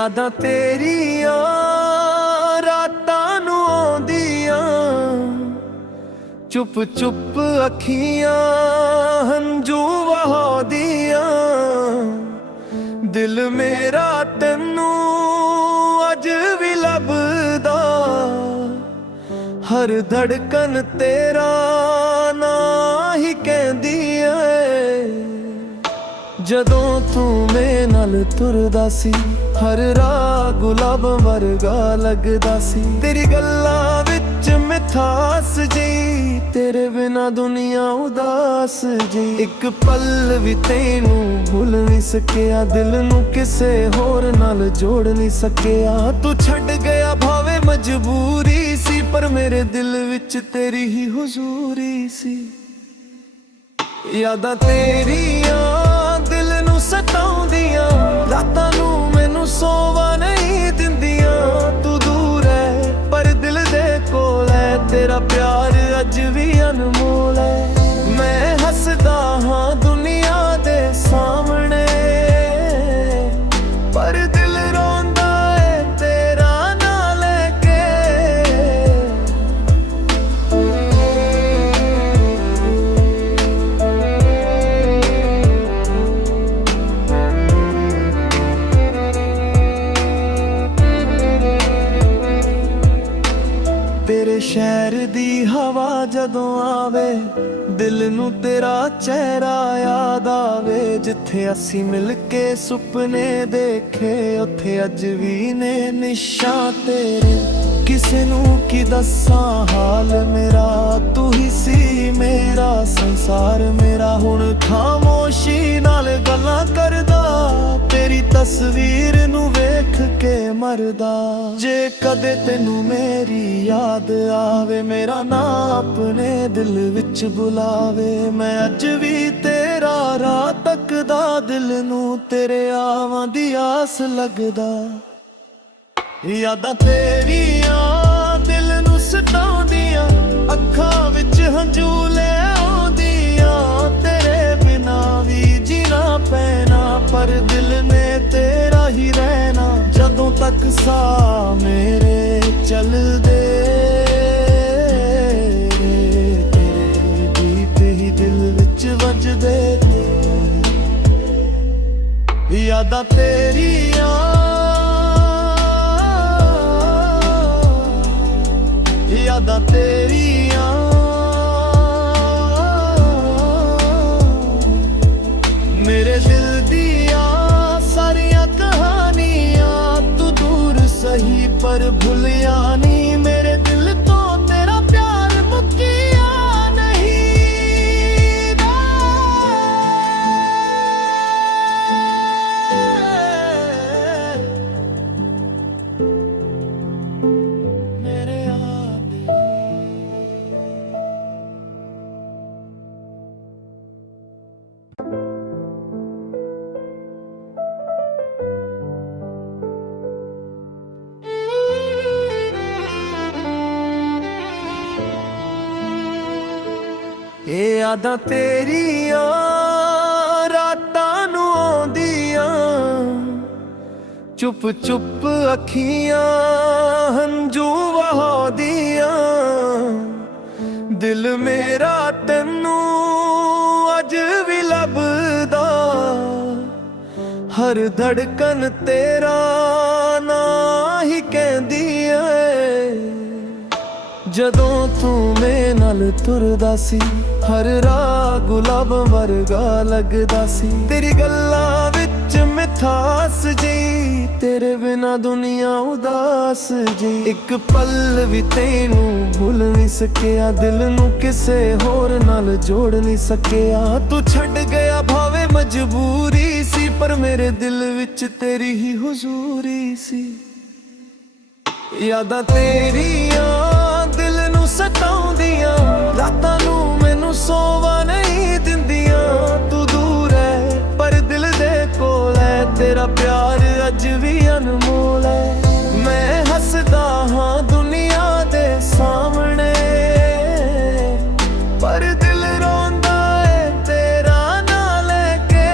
यादां तेरियां रातां नूं आउंदियां, चुप चुप अखियां हंझू वहादियां। दिल मेरा तैनू अज भी लभदा, हर धड़कन तेरा ना ही कहदी है। जदों तू मेरे नाल तुरदा सी, हर राह गुलाब वर्गा लगदा सी। तेरी गल्लां विच मिठास जी, तेरे बिना दुनिया उदास जी। एक पल भी तैनू भूल नहीं सकिया, दिल नू किसे होर नाल जोड़ नहीं सकिया। तू छड़ गया भावे मजबूरी सी, पर मेरे दिल विच तेरी ही हुजूरी सी। यादां तेरियां दिल नू सताउंदियां, रातां नू मैनू सोवा नहीं दिंदियां। तू दूर है पर दिल दे कोल है, तेरा प्यार अज भी अनमोल है। मैं हसदा हां दुनिया दे सामने, पर दिल रोंदा है तेरा ना लेके। तेरे शहर दी हवा जदों आवे, दिल नू तेरा चेहरा याद आवे। जिथे असी मिल के सुपने देखे, उथे अज भी ने निशान तेरे। किसे नू की दस्सां हाल मेरा, तू ही सी मेरा संसार मेरा। हुण खामोशी नाल गल्लां करदा, तेरी तस्वीर नू वेख के मरदा। जे कदे तेनू मेरी याद आवे, मेरा नाम अपने दिल विच बुलावे। मैं अज भी तेरा राह तकदा, दिल नू तेरे आवां दी आस लगदा। यादां तेरियां दिल नू सताउंदियां, अखां विच हंझू ले आउंदियां। तेरे बिना भी जीना पैना, पर दिल ने तेरा ही रहना। जदों तक सा मेरे चलदे, तेरे गीत ही दिल विच वजदे। यादां तेरियां यादां तेरियां, मेरे दिल दियां सारियां कहानियां। तू दूर सही पर भुलिया नहीं, मेरे दिल तो तेरा प्यार मुकिया नहीं। मेरे यादां तेरियां रातां नूं आउंदियां, चुप चुप अखियां हंझू वहादियां। दिल मेरा तैनू अज भी लभदा, हर धड़कन तेरा ना ही कहदी है। जदों तू मेरे नाल तुरदा सी, हर राह गुलाब वर्गा लगदा सी। तेरी गल्लां विच मिठास जी, तेरे बिना दुनिया उदास जी। एक पल भी तैनू भूल नहीं सकिया, दिल नू किसे होर नाल जोड़ नहीं सकिया। तू छड़ गया भावे मजबूरी सी, पर मेरे दिल विच तेरी ही हुजूरी सी। यादां तेरियां दिल नू सताउंदियां, रातां नू मैनू सोवा नहीं दिंदियां। तू दूर है पर दिल दे कोल है, तेरा प्यार अज भी अनमोल है। मैं हसदा हां दुनिया दे सामने, पर दिल रोंदा है तेरा ना लेके।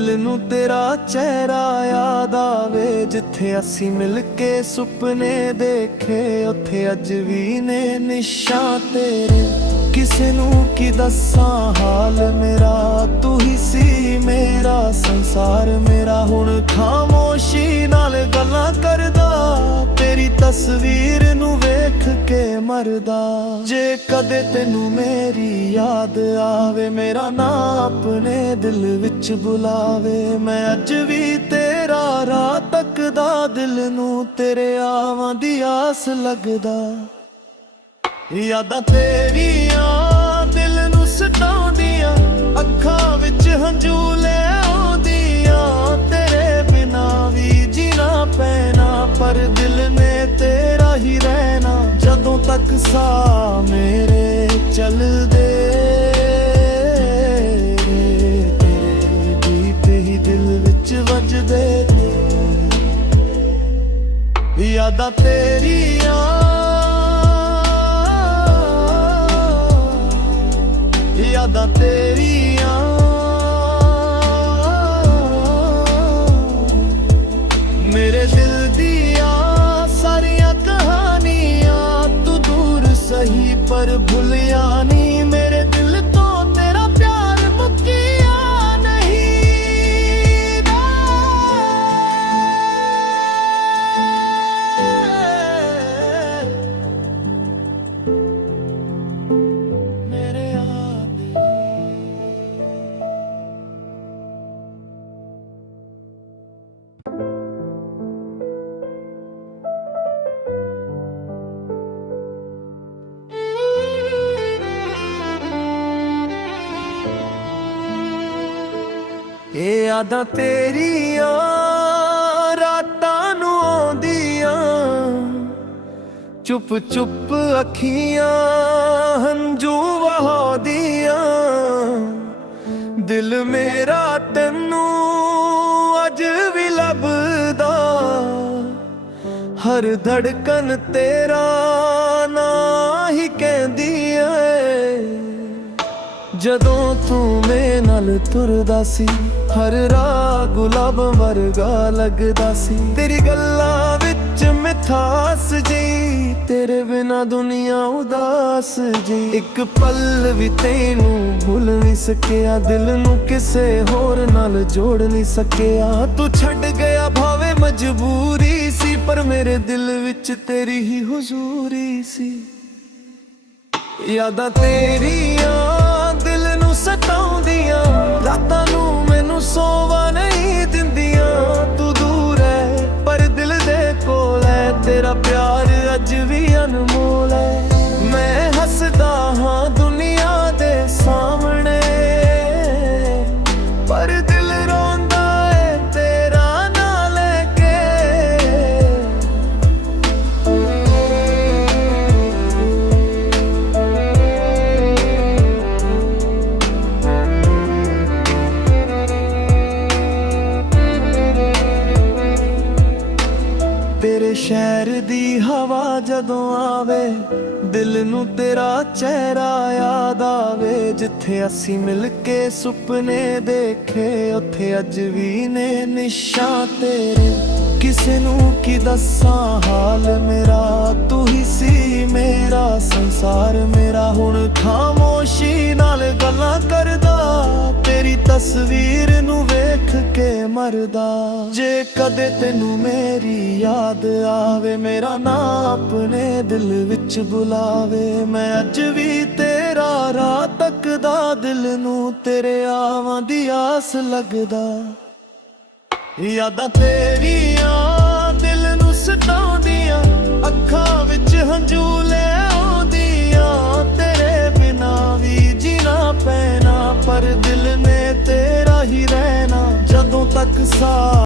ਦਿਲ ਨੂੰ ਤੇਰਾ ਚਿਹਰਾ ਯਾਦ ਆਵੇ, ਜਿੱਥੇ ਅਸੀਂ ਮਿਲ ਕੇ ਸੁਪਨੇ ਦੇਖੇ ਉੱਥੇ ਅੱਜ ਵੀ ਨੇ ਨਿਸ਼ਾਨ ਤੇਰੇ। ਕਿਸੇ ਨੂੰ ਕੀ ਦੱਸਾਂ ਹਾਲ ਮੇਰਾ, ਤੂੰ ਹੀ ਸੀ ਮੇਰਾ ਸੰਸਾਰ ਮੇਰਾ। ਹੁਣ ਖਾਮੋਸ਼ੀ ਨਾਲ ਗੱਲਾਂ ਕਰਦਾ, ਤੇਰੀ ਤਸਵੀਰ ਨੂੰ ਵੇਖ ਕੇ ਮਰਦਾ। ਜੇ ਕਦੇ ਤੈਨੂੰ ਮੇਰੀ ਯਾਦ ਆਵੇ, ਮੇਰਾ ਨਾਂ ਆਪਣੇ ਦਿਲ ਵਿੱਚ ਬੁਲਾਵੇ। ਮੈਂ ਅੱਜ ਵੀ ਤੇਰਾ ਰਾਹ ਤੱਕਦਾ, ਦਿਲ ਨੂੰ ਤੇਰੇ ਆਵਾਂ ਦੀ ਆਸ ਲੱਗਦਾ। ਯਾਦਾਂ ਤੇਰੀਆਂ ਦਿਲ ਨੂੰ ਸਤਾਉਂਦੀਆਂ, ਅੱਖਾਂ ਵਿੱਚ ਹੰਝੂ ਲੈ ਆਉਂਦੀਆਂ। ਤੇਰੇ ਬਿਨਾ ਵੀ ਜੀਣਾ ਪੈਣਾ, ਪਰ ਦਿਲ ਨੇ ਤੇਰਾ ਹੀ ਰਹਿਣਾ। ਜਦੋਂ ਤੱਕ ਸਾਹ ਮੇਰੇ ਚੱਲਦੇ, ਤੇਰੇ ਗੀਤ ਹੀ ਦਿਲ ਵਿੱਚ ਵੱਜਦੇ। ਯਾਦਾਂ ਤੇਰੀਆਂ ਯਾਦਾਂ ਤੇਰੀਆਂ, ਮੇਰੇ ਦਿਲ ਦੀਆਂ ਸਾਰੀਆਂ ਕਹਾਣੀਆਂ। ਤੂੰ ਦੂਰ ਸਹੀ ਪਰ ਭੁੱਲਿਆ ਨਹੀਂ, ਮੇਰੇ ਦਿਲ ਤੋਂ ਤੇਰਾ ਪਿਆਰ ਮੁੱਕਿਆ ਨਹੀਂ। ਮੇਰੇ ਇਹ ਯਾਦਾਂ ਤੇਰੀਆਂ ਰਾਤਾਂ ਨੂੰ ਆਉਂਦੀਆਂ, ਚੁੱਪ ਚੁੱਪ ਅੱਖੀਆਂ ਹੰਝੂ ਵਹਾਉਂਦੀਆਂ। ਦਿਲ ਮੇਰਾ ਤੈਨੂੰ ਅੱਜ ਵੀ ਲੱਭਦਾ, ਹਰ ਧੜਕਨ ਤੇਰਾ ਨਾਂ ਹੀ ਕਹਿੰਦੀ ਏ। ਜਦੋਂ ਤੂੰ ਮੇਰੇ ਨਾਲ ਤੁਰਦਾ ਸੀ, ਹਰ ਰਾਹ ਗੁਲਾਬ ਵਰਗਾ ਲੱਗਦਾ ਸੀ। ਤੇਰੀ ਗੱਲਾਂ ਵਿੱਚ ਮਿਠਾਸ ਜੀ, ਤੇਰੇ ਬਿਨਾ ਦੁਨੀਆ ਉਦਾਸ ਜੀ। ਇੱਕ ਪਲ ਵੀ ਤੈਨੂੰ ਭੁੱਲ ਨਹੀਂ ਸਕਿਆ, ਦਿਲ ਨੂੰ ਕਿਸੇ ਹੋਰ ਨਾਲ ਜੋੜ ਨਹੀਂ ਸਕਿਆ। ਤੂੰ ਛੱਡ ਗਿਆ ਭਾਵੇਂ ਮਜਬੂਰੀ ਸੀ, ਪਰ ਮੇਰੇ ਦਿਲ ਵਿੱਚ ਤੇਰੀ ਹੀ ਹੁਜ਼ੂਰੀ ਸੀ। ਯਾਦਾਂ ਤੇਰੀਆਂ ਦਿਲ ਨੂੰ ਸਤਾਉਂਦੀਆਂ, ਰਾਤਾਂ ਨੂੰ ਮੈਨੂੰ ਸੋਵਾ ਨਹੀਂ ਦਿੰਦੀਆਂ। ਤੂੰ ਦੂਰ ਹੈ ਪਰ ਦਿਲ ਦੇ ਕੋਲ ਹੈ, ਤੇਰਾ ਪਿਆਰ ਅੱਜ ਵੀ ਅਨਮੋਲ ਹੈ। ਮੈਂ ਹੱਸਦਾ ਹਾਂ ਦੁਨੀਆ ਦੇ ਸਾਹਮਣੇ, ਪਰ ਦਿਲ ਰੋਂਦਾ ਹੈ ਤੇਰਾ ਨਾਂ ਲੈ ਕੇ। ਤੇਰੇ ਸ਼ਹਿਰ ਦੀ ਹਵਾ ਜਦੋਂ ਆਵੇ, ਦਿਲ ਨੂੰ ਤੇਰਾ ਚਿਹਰਾ ਯਾਦ ਆਵੇ। ਜਿੱਥੇ ਅਸੀਂ ਮਿਲ ਕੇ ਸੁਪਨੇ ਦੇਖੇ ਉੱਥੇ ਅੱਜ ਵੀ ਨੇ ਨਿਸ਼ਾਨ ਤੇਰੇ। ਕਿਸੇ ਨੂੰ ਕੀ ਦੱਸਾਂ ਹਾਲ ਮੇਰਾ, ਤੂੰ ਹੀ ਸੀ ਮੇਰਾ ਸੰਸਾਰ ਮੇਰਾ। ਹੁਣ ਖਾਮੋਸ਼ੀ ਨਾਲ ਗੱਲਾਂ ਕਰਦਾ, ਤੇਰੀ ਤਸਵੀਰ ਨੂੰ ਵੇਖ ਕੇ ਮਰਦਾ। ਜੇ ਕਦੇ ਤੈਨੂੰ ਮੇਰੀ ਯਾਦ ਆਵੇ, ਮੇਰਾ ਨਾਂ ਆਪਣੇ ਦਿਲ ਵਿੱਚ ਬੁਲਾਵੇ। ਮੈਂ ਅੱਜ ਵੀ ਤੇਰਾ ਰਾਹ ਤੱਕਦਾ, ਦਿਲ ਨੂੰ ਤੇਰੇ ਆਵਾਂ ਦੀ ਆਸ ਲੱਗਦਾ। ਯਾਦਾਂ ਤੇਰੀਆਂ ਦਿਲ ਨੂੰ ਸਤਾਉਂਦੀਆਂ, ਅੱਖਾਂ ਵਿੱਚ ਹੰਝੂ ਲੈ ਆਉਂਦੀਆਂ। ਤੇਰੇ ਬਿਨਾ ਵੀ ਜੀਣਾ ਪੈਣਾ, ਪਰ ਦਿਲ ਨੇ ਤੇਰਾ ਹੀ ਰਹਿਣਾ। ਜਦੋਂ ਤੱਕ ਸਾਹ